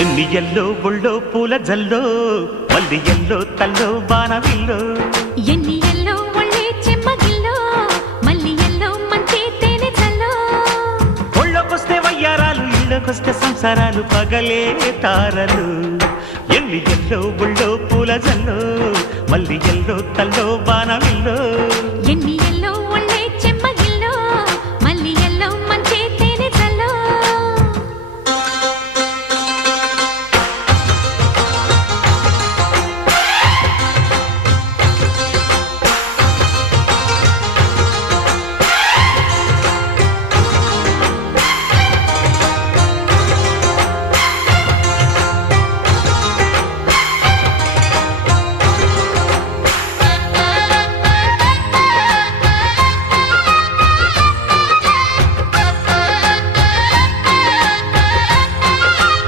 ఎన్ని ఎల్లో ఒళ్ళో పూల జల్లో మల్లి ఎల్లో తల్లో బాణవిల్లో ఎన్ని ఎల్లో ఒళ్ళే చెమ్మగిల్లో మల్లి ఎల్లో మంచి తేనె జల్లో ఒళ్ళొకొస్తే వయ్యారాలు ఇళ్ళకొస్తే సంసారాలు పగలే తారలు. ఎన్ని ఎల్లో ఒళ్ళో పూల జల్లో మల్లి ఎల్లో తల్లో బాణవిల్లో